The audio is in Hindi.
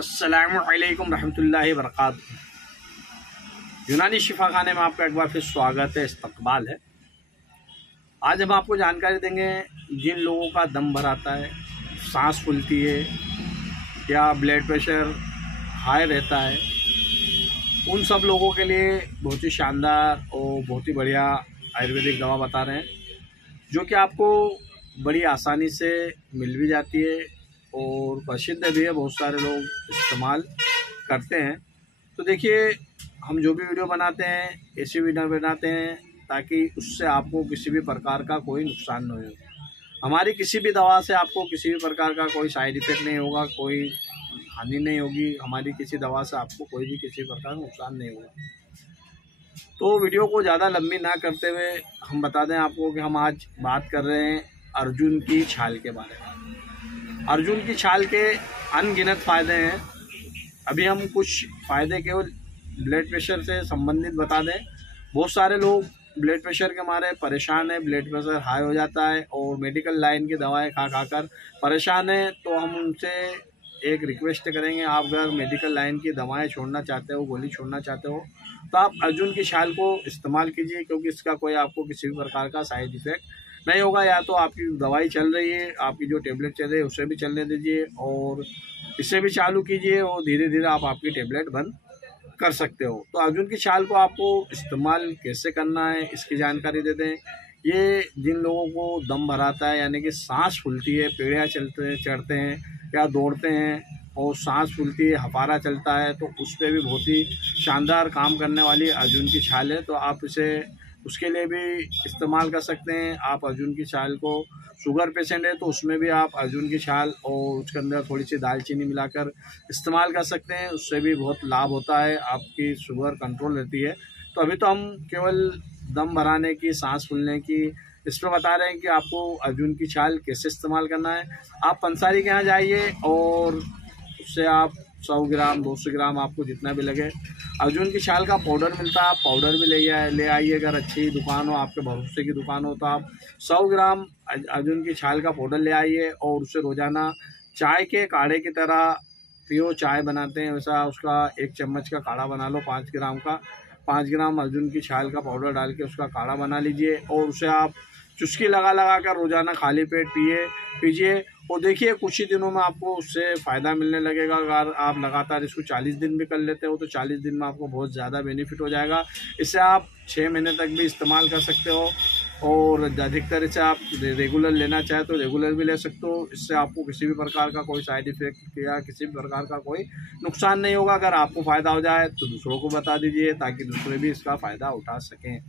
अस्सलामुअलैकुम रहमतुल्लाहि वबरकातुहू। यूनानी शिफा खाने में आपका एक बार फिर स्वागत है, इस्तकबाल है। आज हम आपको जानकारी देंगे जिन लोगों का दम भर आता है, सांस फूलती है या ब्लड प्रेशर हाई रहता है, उन सब लोगों के लिए बहुत ही शानदार और बहुत ही बढ़िया आयुर्वेदिक दवा बता रहे हैं, जो कि आपको बड़ी आसानी से मिल भी जाती है और प्रसिद्ध भी है, बहुत सारे लोग इस्तेमाल करते हैं। तो देखिए, हम जो भी वीडियो बनाते हैं ऐसी वीडियो बनाते हैं ताकि उससे आपको किसी भी प्रकार का कोई नुकसान नहीं हो। हमारी किसी भी दवा से आपको किसी भी प्रकार का कोई साइड इफ़ेक्ट नहीं होगा, कोई हानि नहीं होगी। हमारी किसी दवा से आपको कोई भी किसी प्रकार का नुकसान नहीं होगा। तो वीडियो को ज़्यादा लंबी ना करते हुए हम बता दें आपको कि हम आज बात कर रहे हैं अर्जुन की छाल के बारे में। अर्जुन की छाल के अनगिनत फ़ायदे हैं। अभी हम कुछ फ़ायदे केवल ब्लड प्रेशर से संबंधित बता दें। बहुत सारे लोग ब्लड प्रेशर के मारे परेशान है, ब्लड प्रेशर हाई हो जाता है और मेडिकल लाइन की दवाएं खा खा कर परेशान है। तो हम उनसे एक रिक्वेस्ट करेंगे, आप अगर मेडिकल लाइन की दवाएं छोड़ना चाहते हो, गोली छोड़ना चाहते हो, तो आप अर्जुन की छाल को इस्तेमाल कीजिए, क्योंकि इसका कोई आपको किसी भी प्रकार का साइड इफ़ेक्ट नहीं होगा। या तो आपकी दवाई चल रही है, आपकी जो टेबलेट चल रही है उसे भी चलने दीजिए और इसे भी चालू कीजिए और धीरे धीरे आप आपकी टेबलेट बंद कर सकते हो। तो अर्जुन की छाल को आपको इस्तेमाल कैसे करना है इसकी जानकारी देते हैं। ये जिन लोगों को दम भराता है, यानी कि सांस फूलती है, पेड़ियाँ चढ़ते हैं या दौड़ते हैं और सांस फूलती है, हफारा चलता है, तो उस पर भी बहुत ही शानदार काम करने वाली अर्जुन की छाल है। तो आप इसे उसके लिए भी इस्तेमाल कर सकते हैं। आप अर्जुन की छाल को, शुगर पेशेंट है तो उसमें भी आप अर्जुन की छाल और उसके अंदर थोड़ी सी दालचीनी मिलाकर इस्तेमाल कर सकते हैं। उससे भी बहुत लाभ होता है, आपकी शुगर कंट्रोल रहती है। तो अभी तो हम केवल दम भराने की, सांस फूलने की इस पर बता रहे हैं कि आपको अर्जुन की छाल कैसे इस्तेमाल करना है। आप पंसारी के यहाँ जाइए और उससे आप 100 ग्राम 200 ग्राम आपको जितना भी लगे अर्जुन की छाल का पाउडर मिलता है, आप पाउडर भी ले आइए। अगर अच्छी दुकान हो, आपके भरोसे की दुकान हो, तो आप 100 ग्राम अर्जुन की छाल का पाउडर ले आइए और उसे रोज़ाना चाय के काढ़े की तरह पियो। चाय बनाते हैं वैसा उसका 1 चम्मच का काढ़ा बना लो, 5 ग्राम का। 5 ग्राम अर्जुन की छाल का पाउडर डाल के उसका काढ़ा बना लीजिए और उसे आप चुस्की लगा कर रोज़ाना खाली पेट पीजिए और देखिए कुछ ही दिनों में आपको उससे फ़ायदा मिलने लगेगा। अगर आप लगातार इसको 40 दिन भी कर लेते हो तो 40 दिन में आपको बहुत ज़्यादा बेनिफिट हो जाएगा। इससे आप 6 महीने तक भी इस्तेमाल कर सकते हो और अधिकतर इसे आप रेगुलर लेना चाहे तो रेगुलर भी ले सकते हो। इससे आपको किसी भी प्रकार का कोई साइड इफ़ेक्ट या किसी भी प्रकार का कोई नुकसान नहीं होगा। अगर आपको फ़ायदा हो जाए तो दूसरों को बता दीजिए ताकि दूसरे भी इसका फ़ायदा उठा सकें।